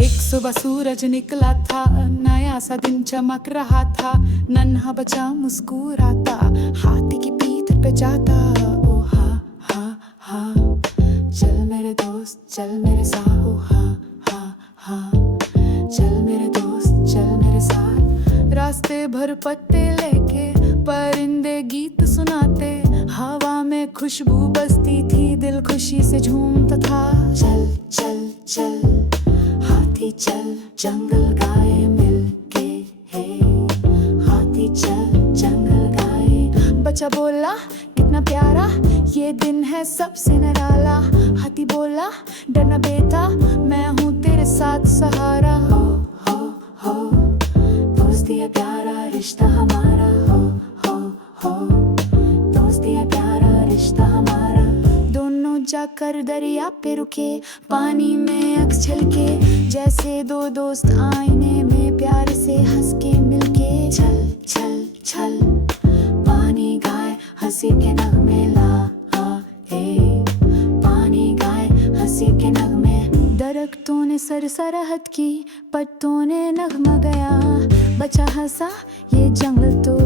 एक सुबह सूरज निकला था, नया सा दिन चमक रहा था। नन्हा बच्चा मुस्कुराता, हाथी की पीठ पे जाता। ओ हा हा हा, चल मेरे दोस्त चल मेरे साथ। ओ हा हा हा, चल मेरे दोस्त चल मेरे साथ। रास्ते भर पत्ते लेके परिंदे गीत सुनाते। हवा में खुशबू बसती थी, दिल खुशी से झूमता था। चल चल चल हाथी चल, जंगल गाए मिलके है। हाथी चल जंगल गाए। बच्चा बोला कितना प्यारा ये दिन है सबसे निराला। हाथी बोला डरना बेटा, मैं हूँ तेरे साथ सहारा। हो हो, दोस्ती है प्यारा रिश्ता हमारा। हो दोस्ती है प्यारा रिश्ता हमारा। दोनों जाकर दरिया पे रुके, पानी में अक्स छलके। जैसे दो दोस्त आईने में प्यार से हंस के मिलके। चल चल चल पानी गाए हंसी के नगमे ला ए। पानी गाए हंसी के नगमे। दरख्तों ने सरसराहट की, पत्तों ने नगमा गया। बच्चा हंसा ये जंगल तो